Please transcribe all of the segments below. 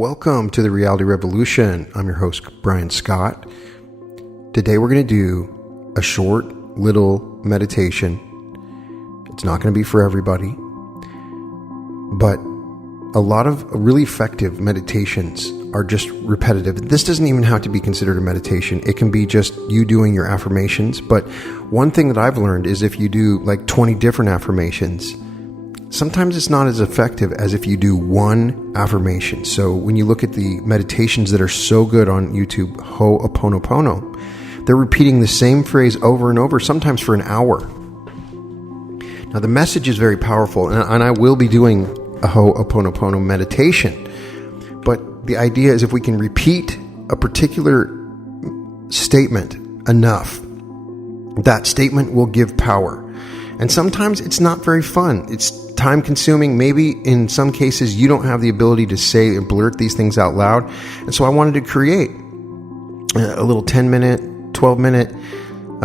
Welcome to the Reality Revolution. I'm your host, Brian Scott. Today we're going to do a short little meditation. It's not going to be for everybody, but a lot of really effective meditations are just repetitive. This doesn't even have to be considered a meditation. It can be just you doing your affirmations. But one thing that I've learned is if you do like 20 different affirmations, sometimes it's not as effective as if you do one affirmation. So when you look at the meditations that are so good on YouTube, Ho'oponopono, they're repeating the same phrase over and over, sometimes for an hour. Now the message is very powerful, and I will be doing a Ho'oponopono meditation. But the idea is if we can repeat a particular statement enough, that statement will give power. And sometimes it's not very fun. It's time consuming. Maybe in some cases you don't have the ability to say and blurt these things out loud. And so I wanted to create a little 10-minute, 12-minute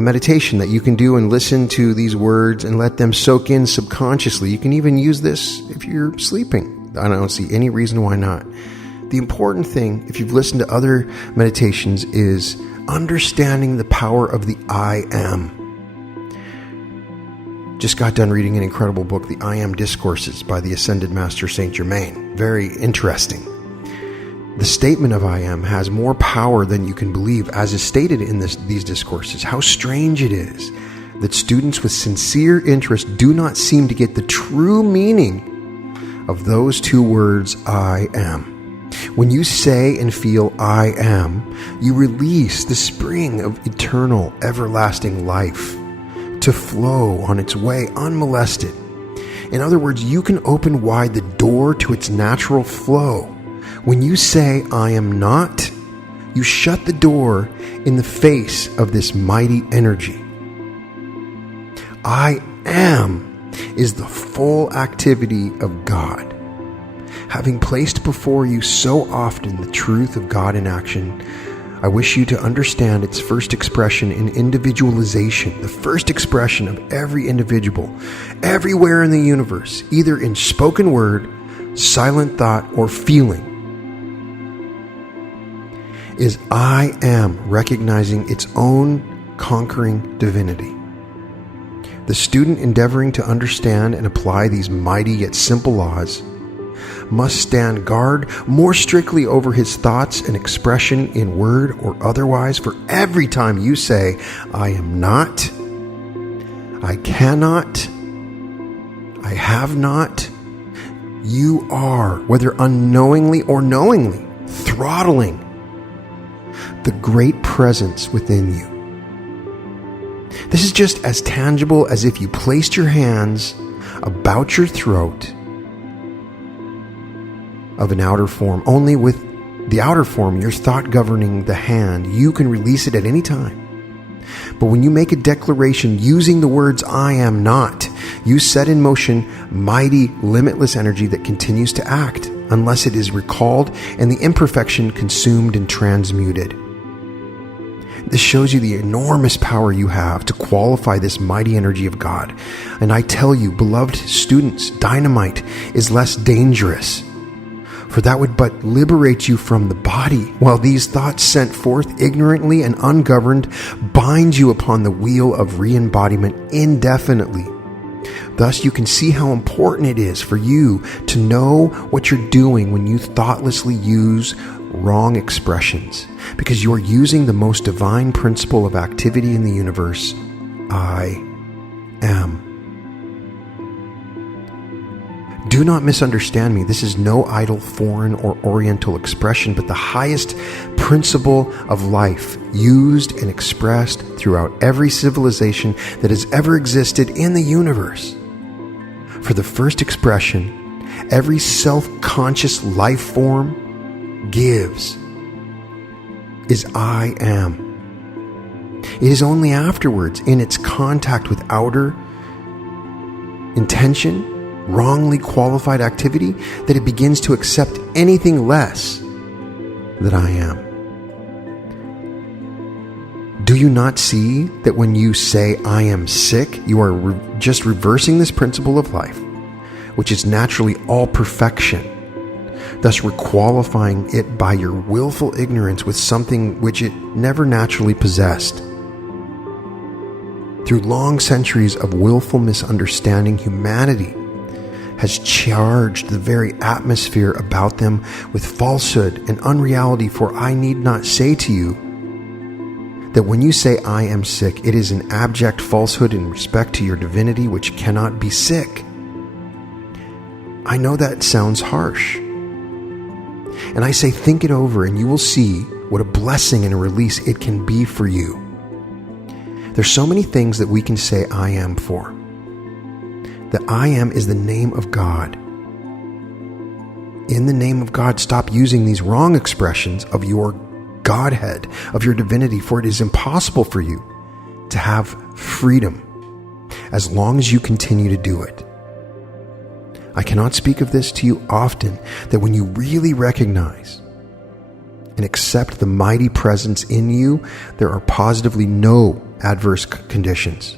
meditation that you can do and listen to these words and let them soak in subconsciously. You can even use this if you're sleeping. I don't see any reason why not. The important thing, if you've listened to other meditations, is understanding the power of the I am. Just got done reading an incredible book, The I Am Discourses by the Ascended Master Saint Germain. Very interesting. The statement of I am has more power than you can believe, as is stated in these discourses. How strange it is that students with sincere interest do not seem to get the true meaning of those two words, I am. When you say and feel I am, you release the spring of eternal, everlasting life to flow on its way unmolested. In other words, you can open wide the door to its natural flow. When you say, I am not, you shut the door in the face of this mighty energy. I am is the full activity of God. Having placed before you so often the truth of God in action, I wish you to understand its first expression in individualization, the first expression of every individual, everywhere in the universe, either in spoken word, silent thought, or feeling, is I am recognizing its own conquering divinity. The student endeavoring to understand and apply these mighty yet simple laws must stand guard more strictly over his thoughts and expression in word or otherwise, for every time you say, I am not, I cannot, I have not, you are, whether unknowingly or knowingly, throttling the great presence within you. This is just as tangible as if you placed your hands about your throat of an outer form. Only with the outer form, your thought governing the hand, you can release it at any time. But when you make a declaration using the words I am not, you set in motion mighty, limitless energy that continues to act unless it is recalled and the imperfection consumed and transmuted. This shows you the enormous power you have to qualify this mighty energy of God. And I tell you, beloved students, dynamite is less dangerous, for that would but liberate you from the body, while these thoughts sent forth ignorantly and ungoverned bind you upon the wheel of re-embodiment indefinitely. Thus you can see how important it is for you to know what you're doing when you thoughtlessly use wrong expressions, because you are using the most divine principle of activity in the universe, I am. Do not misunderstand me. This is no idle foreign or oriental expression, but the highest principle of life used and expressed throughout every civilization that has ever existed in the universe. For the first expression, every self-conscious life form gives is I am. It is only afterwards, in its contact with outer intention, wrongly qualified activity, that it begins to accept anything less than I am. Do you not see that when you say I am sick, you are just reversing this principle of life, which is naturally all perfection? thus requalifying it by your willful ignorance with something which it never naturally possessed. Through long centuries of willful misunderstanding, humanity has charged the very atmosphere about them with falsehood and unreality, for I need not say to you that when you say I am sick, it is an abject falsehood in respect to your divinity which cannot be sick. I know that sounds harsh. And I say, think it over and you will see what a blessing and a release it can be for you. There's so many things that we can say I am for. The I am is the name of God. In the name of God, stop using these wrong expressions of your Godhead, of your divinity, for it is impossible for you to have freedom as long as you continue to do it. I cannot speak of this to you often, that when you really recognize and accept the mighty presence in you, there are positively no adverse conditions.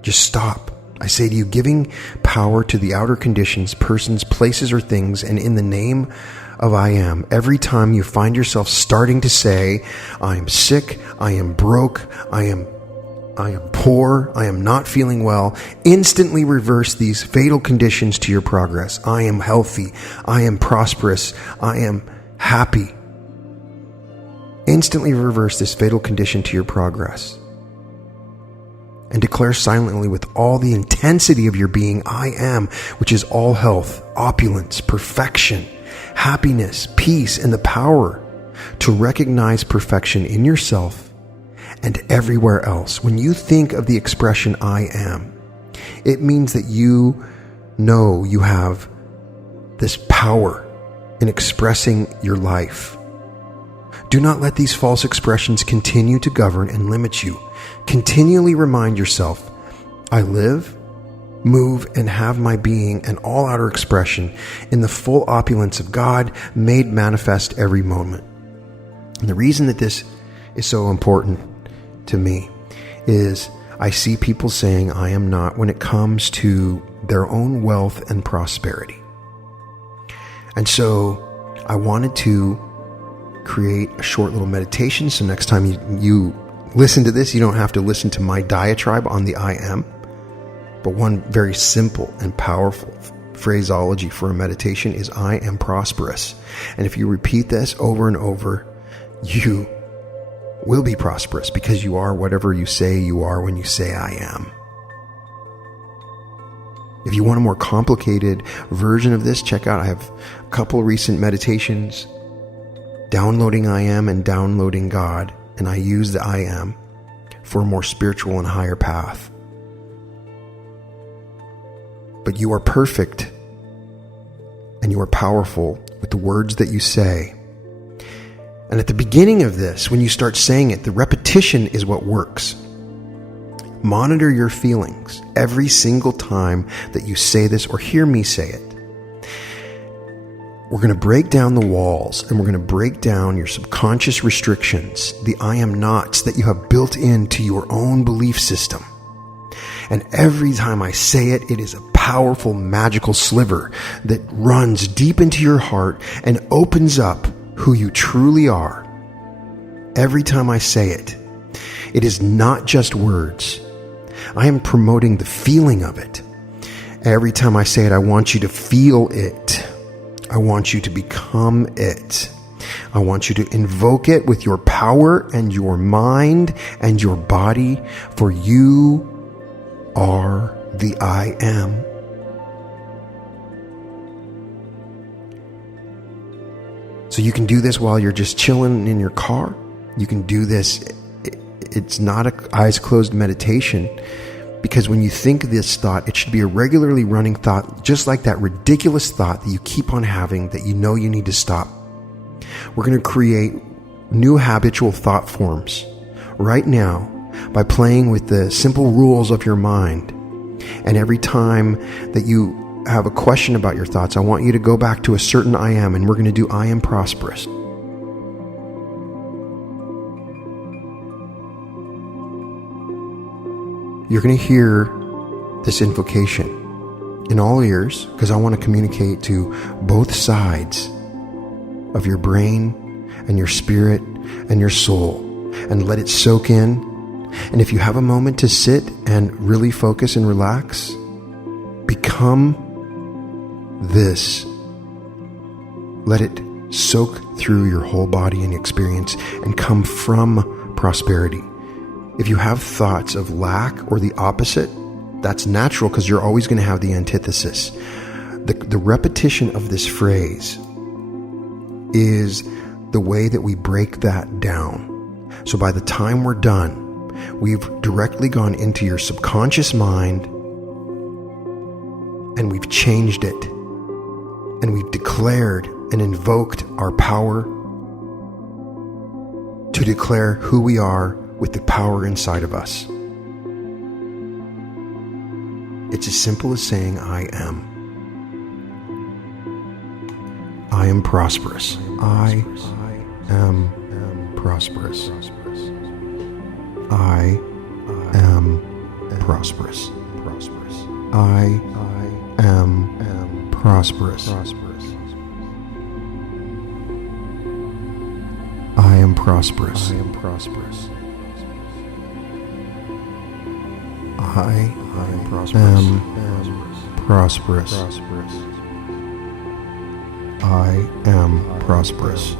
Just stop. I say to you, giving power to the outer conditions, persons, places, or things, and in the name of I am, every time you find yourself starting to say, I am sick, I am broke, I am poor, I am not feeling well, instantly reverse these fatal conditions to your progress. I am healthy, I am prosperous, I am happy. Instantly reverse this fatal condition to your progress. And declare silently with all the intensity of your being, I am, which is all health, opulence, perfection, happiness, peace, and the power to recognize perfection in yourself and everywhere else. When you think of the expression I am, it means that you know you have this power in expressing your life. Do not let these false expressions continue to govern and limit you. Continually remind yourself, I live, move, and have my being and all outer expression in the full opulence of God made manifest every moment. And the reason that this is so important to me is I see people saying I am not when it comes to their own wealth and prosperity. And so I wanted to create a short little meditation, so next time you listen to this, you don't have to listen to my diatribe on the I am, but one very simple and powerful phraseology for a meditation is I am prosperous. And if you repeat this over and over, you will be prosperous because you are whatever you say you are when you say I am. If you want a more complicated version of this, check out, I have a couple recent meditations, downloading I am and downloading God, and I use the I am for a more spiritual and higher path. But you are perfect and you are powerful with the words that you say. And at the beginning of this, when you start saying it, the repetition is what works. Monitor your feelings every single time that you say this or hear me say it. We're going to break down the walls and we're going to break down your subconscious restrictions, the I am nots that you have built into your own belief system. And every time I say it, it is a powerful, magical sliver that runs deep into your heart and opens up who you truly are. Every time I say it, it is not just words. I am promoting the feeling of it. Every time I say it, I want you to feel it. I want you to become it. I want you to invoke it with your power and your mind and your body, for you are the I am. So you can do this while you're just chilling in your car. You can do this. It's not an eyes closed meditation, because when you think this thought, it should be a regularly running thought, just like that ridiculous thought that you keep on having that you know you need to stop. We're going to create new habitual thought forms right now by playing with the simple rules of your mind. And every time that you have a question about your thoughts, I want you to go back to a certain I am, and we're going to do I am prosperous. You're going to hear this invocation, in all ears, because I want to communicate to both sides of your brain and your spirit and your soul, and let it soak in. And if you have a moment to sit and really focus and relax, become this. Let it soak through your whole body and experience and come from prosperity. If you have thoughts of lack or the opposite, that's natural, because you're always going to have the antithesis. The repetition of this phrase is the way that we break that down. So by the time we're done, we've directly gone into your subconscious mind and we've changed it. And we've declared and invoked our power to declare who we are with the power inside of us. It's as simple as saying, I am. I am prosperous. I am prosperous. I am prosperous. I am prosperous. I am prosperous. I am prosperous. I am prosperous. I am prosperous.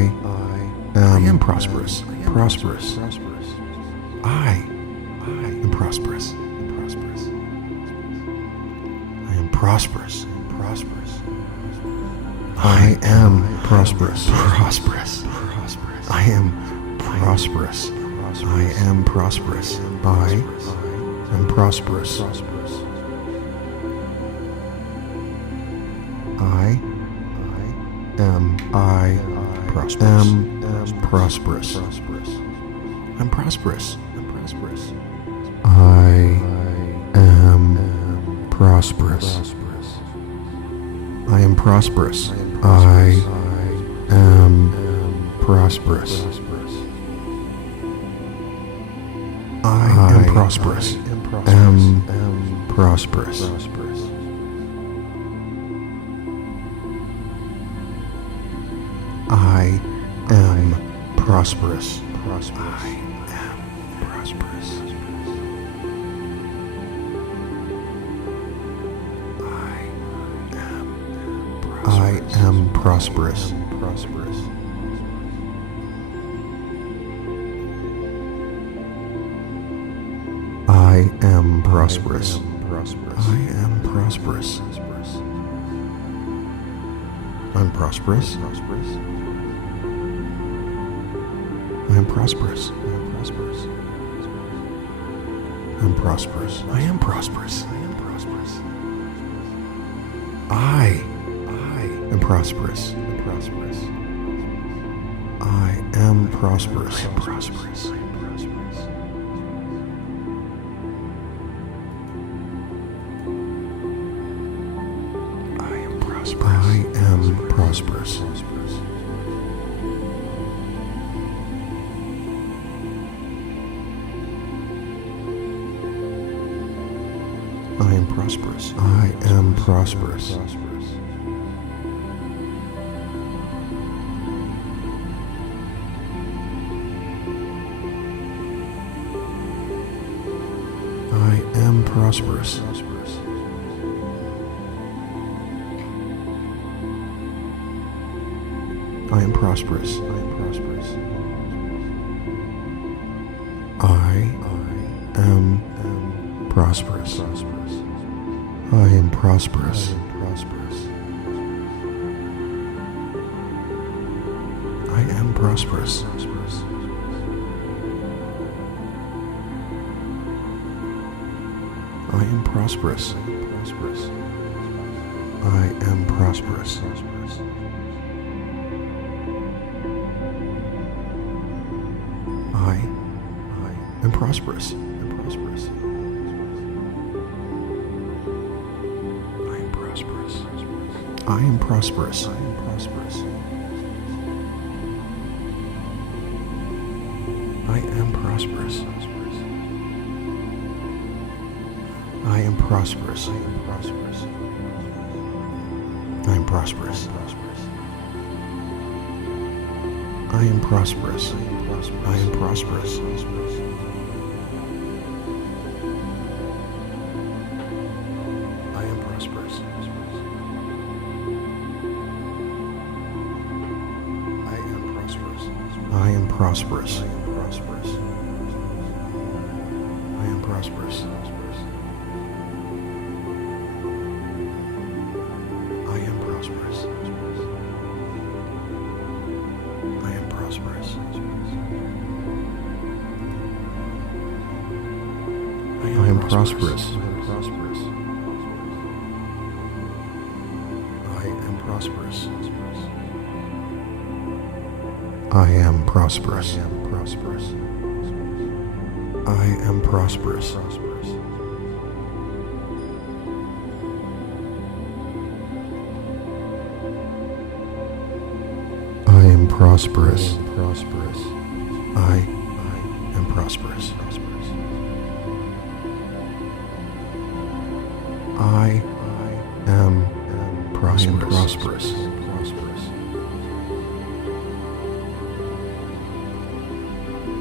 I am prosperous. Prosperous. I am prosperous. I am prosperous. I am prosperous. Prosperous. I am prosperous. I am prosperous. I am prosperous. I am prosperous. I'm prosperous. I am prosperous. I am prosperous. I am prosperous. I am prosperous. Am prosperous. I am prosperous. I am prosperous. I am prosperous. I am prosperous. I am prosperous. I'm prosperous. I am prosperous. I'm prosperous. I am prosperous. I am prosperous. I am prosperous. I am prosperous. I am prosperous. I am prosperous. I am prosperous. I am prosperous. I am prosperous. I am prosperous. I am prosperous. I am prosperous. I am prosperous. I am prosperous. I am prosperous. I am prosperous. I am prosperous. I am prosperous. I am prosperous. I am prosperous. I am prosperous. I am prosperous. I am prosperous. I am prosperous. I am prosperous. I am prosperous. I am prosperous. I am prosperous. I am prosperous. I am prosperous. I am prosperous. I am prosperous. I am prosperous. I am prosperous.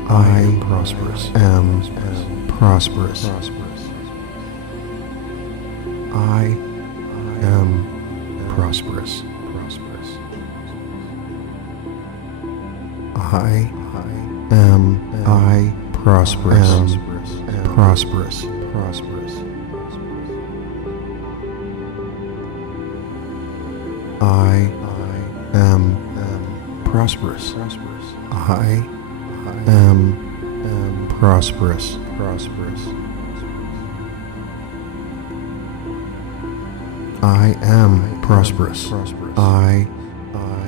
I am prosperous. Am prosperous. I am prosperous. I prosperous. Prosperous. I am prosperous. I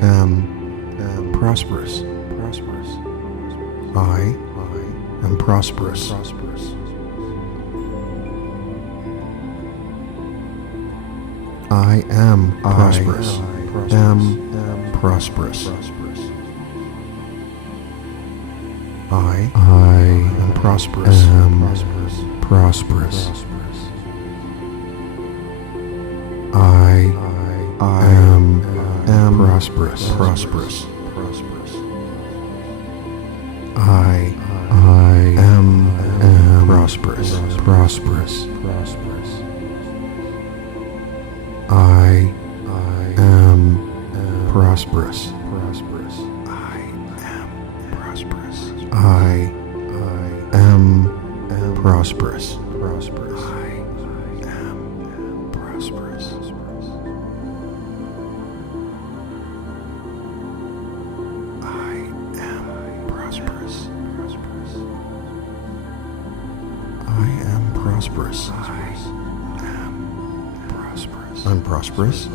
am prosperous. I am prosperous. I am prosperous. I am prosperous. I am prosperous. Am prosperous. I am prosperous. Am prosperous. I am prosperous. I am prosperous. I am prosperous. I am prosperous. I'm prosperous.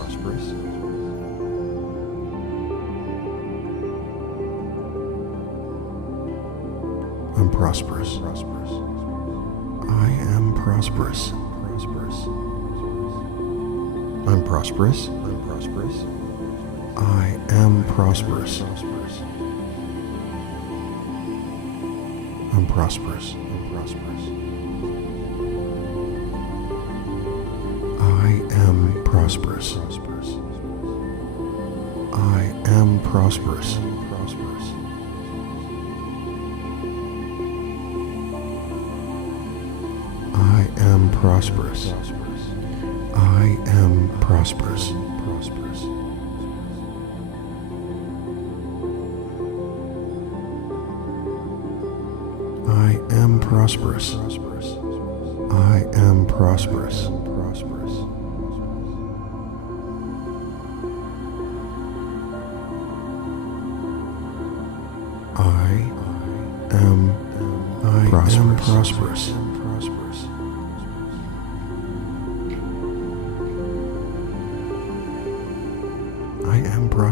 I'm prosperous. I am prosperous. I'm prosperous. I am prosperous. I'm prosperous. I am prosperous. I am prosperous. I am prosperous. I am prosperous. I am prosperous. I am prosperous. Prosperous. I am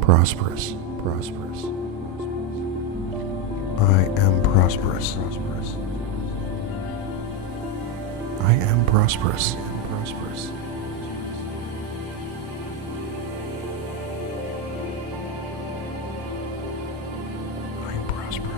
prosperous. I am prosperous. I am prosperous. I am prosperous. I am prosperous.